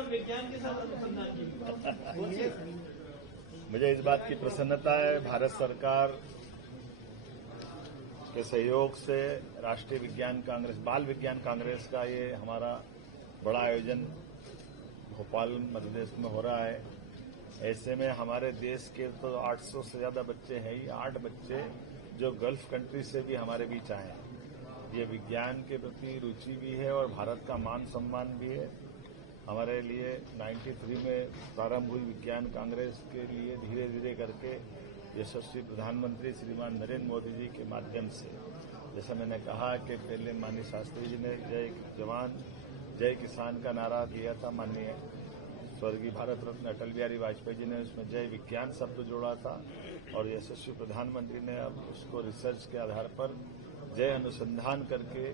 Sir विज्ञान के साथ अनुसंधान की मुझे इस बात की प्रसन्नता है, भारत सरकार के सहयोग से राष्ट्रीय विज्ञान कांग्रेस, बाल विज्ञान कांग्रेस का ये हमारा बड़ा आयोजन भोपाल मध्य प्रदेश में हो रहा है। ऐसे में हमारे देश के तो 800 से ज्यादा बच्चे हैं, ये 8 बच्चे जो गल्फ कंट्री से भी हमारे बीच आए हैं। ये विज्ञान के प्रति रुचि भी है और भारत का मान सम्मान भी है। हमारे लिए 93 में प्रारंभ हुई विज्ञान कांग्रेस के लिए धीरे धीरे करके यशस्वी प्रधानमंत्री श्रीमान नरेंद्र मोदी जी के माध्यम से, जैसा मैंने कहा कि पहले माननीय शास्त्री जी ने जय जवान जय किसान का नारा दिया था, माननीय स्वर्गीय भारत रत्न अटल बिहारी वाजपेयी जी ने उसमें जय विज्ञान शब्द जोड़ा था और यशस्वी प्रधानमंत्री ने अब उसको रिसर्च के आधार पर जय अनुसंधान करके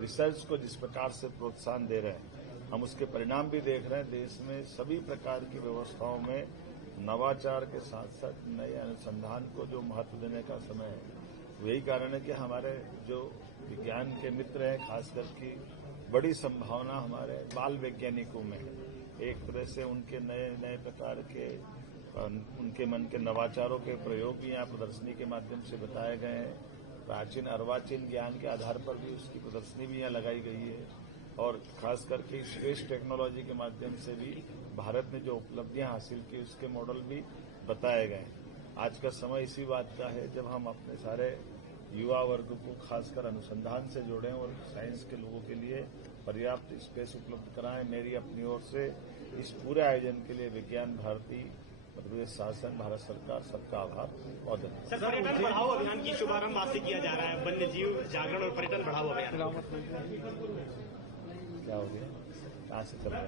रिसर्च को जिस प्रकार से प्रोत्साहन दे रहे हैं, हम उसके परिणाम भी देख रहे हैं। देश में सभी प्रकार की व्यवस्थाओं में नवाचार के साथ साथ नए अनुसंधान को जो महत्व देने का समय है, यही कारण है कि हमारे जो विज्ञान के मित्र हैं, खासकर की बड़ी संभावना हमारे बाल वैज्ञानिकों में है। एक तरह से उनके नए नए प्रकार के उनके मन के नवाचारों के प्रयोग भी यहाँ प्रदर्शनी के माध्यम से बताए गए हैं। प्राचीन अर्वाचीन ज्ञान के आधार पर भी उसकी प्रदर्शनी भी यहाँ लगाई गई है और खास करके स्पेस टेक्नोलॉजी के माध्यम से भी भारत ने जो उपलब्धियां हासिल की उसके मॉडल भी बताए गए। आज का समय इसी बात का है जब हम अपने सारे युवा वर्ग को खासकर अनुसंधान से जोड़ें और साइंस के लोगों के लिए पर्याप्त स्पेस उपलब्ध कराएं। मेरी अपनी ओर से इस पूरे आयोजन के लिए विज्ञान भारती, मध्य प्रदेश शासन, भारत सरकार सबका आभार और धन्यवाद। सर, पर्यटन बढ़ाओ अभियान की शुभारंभ आज से किया जा रहा है। वन्य जीव जागरण और पर्यटन बढ़ाओ अभियान क्या हो गया, कहाँ से चल रहा है?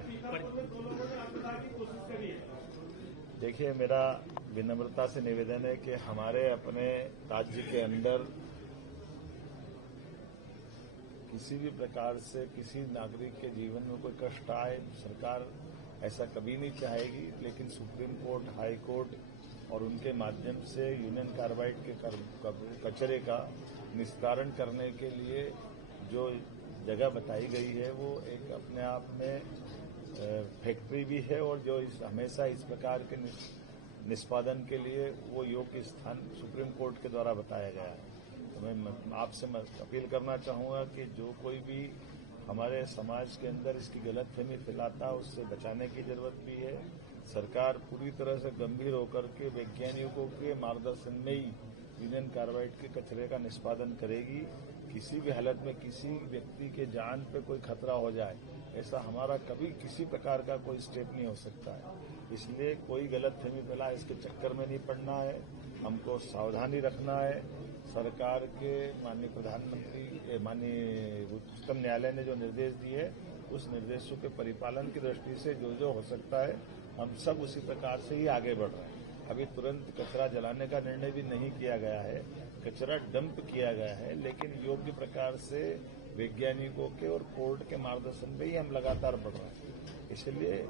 देखिए, मेरा विनम्रता से निवेदन है कि हमारे अपने राज्य के अंदर किसी भी प्रकार से किसी नागरिक के जीवन में कोई कष्ट आए, सरकार ऐसा कभी नहीं चाहेगी। लेकिन सुप्रीम कोर्ट, हाई कोर्ट और उनके माध्यम से यूनियन कार्बाइड के कचरे का निस्तारण करने के लिए जो जगह बताई गई है वो एक अपने आप में फैक्ट्री भी है और जो हमेशा इस प्रकार के निष्पादन के लिए वो योग्य स्थान सुप्रीम कोर्ट के द्वारा बताया गया है। तो मैं आपसे अपील करना चाहूंगा कि जो कोई भी हमारे समाज के अंदर इसकी गलतफहमी फैलाता है उससे बचाने की जरूरत भी है। सरकार पूरी तरह से गंभीर होकर के वैज्ञानिकों के मार्गदर्शन में ही यूनियन कार्बाइड के कचरे का निष्पादन करेगी। किसी भी हालत में किसी व्यक्ति के जान पे कोई खतरा हो जाए, ऐसा हमारा कभी किसी प्रकार का कोई स्टेप नहीं हो सकता है। इसलिए कोई गलतफहमी फैला, इसके चक्कर में नहीं पड़ना है, हमको सावधानी रखना है। सरकार के माननीय प्रधानमंत्री, माननीय उच्चतम न्यायालय ने जो निर्देश दिए उस निर्देशों के परिपालन की दृष्टि से जो जो हो सकता है हम सब उसी प्रकार से ही आगे बढ़ रहे हैं। अभी तुरंत कचरा जलाने का निर्णय भी नहीं किया गया है, कचरा डंप किया गया है, लेकिन योग्य प्रकार से वैज्ञानिकों के और कोर्ट के मार्गदर्शन पे ही हम लगातार बढ़ रहे हैं। इसलिए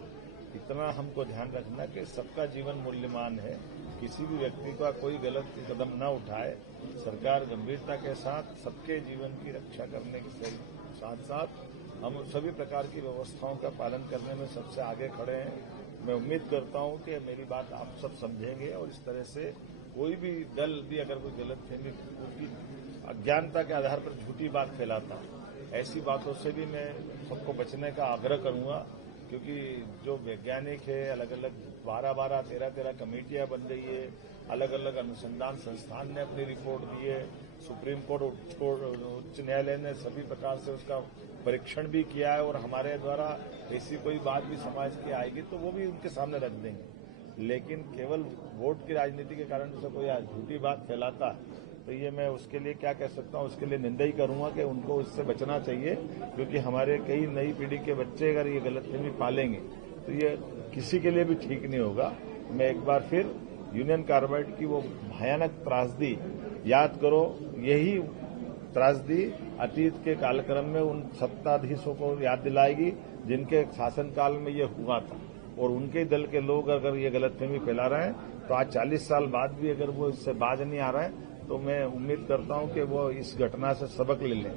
इतना हमको ध्यान रखना कि सबका जीवन मूल्यवान है, किसी भी व्यक्ति का कोई गलत कदम न उठाए। सरकार गंभीरता के साथ सबके जीवन की रक्षा करने के साथ साथ हम सभी प्रकार की व्यवस्थाओं का पालन करने में सबसे आगे खड़े हैं। मैं उम्मीद करता हूं कि मेरी बात आप सब समझेंगे और इस तरह से कोई भी दल भी अगर कोई गलतफहमी, अज्ञानता के आधार पर झूठी बात फैलाता है, ऐसी बातों से भी मैं सबको बचने का आग्रह करूंगा। क्योंकि जो वैज्ञानिक है, अलग अलग 12-12, 13-13 कमेटियां बन रही है, अलग अलग अनुसंधान संस्थान ने अपनी रिपोर्ट दी है, सुप्रीम कोर्ट, उच्च न्यायालय ने सभी प्रकार से उसका परीक्षण भी किया है और हमारे द्वारा ऐसी कोई बात भी समाज की आएगी तो वो भी उनके सामने रख देंगे। लेकिन केवल वोट की राजनीति के कारण से कोई झूठी बात फैलाता है तो ये मैं उसके लिए क्या कह सकता हूँ, उसके लिए निंदा ही करूंगा कि उनको इससे बचना चाहिए। क्योंकि हमारे कई नई पीढ़ी के बच्चे अगर ये गलतफहमी पालेंगे तो ये किसी के लिए भी ठीक नहीं होगा। मैं एक बार फिर यूनियन कार्बाइड की वो भयानक त्रासदी याद करो, यही त्रासदी अतीत के कालक्रम में उन सत्ताधीशों को याद दिलाएगी जिनके शासनकाल में ये हुआ था और उनके दल के लोग अगर ये गलतफहमी फैला रहे हैं तो आज 40 साल बाद भी अगर वो इससे बाज नहीं आ रहे हैं तो मैं उम्मीद करता हूं कि वो इस घटना से सबक ले लें।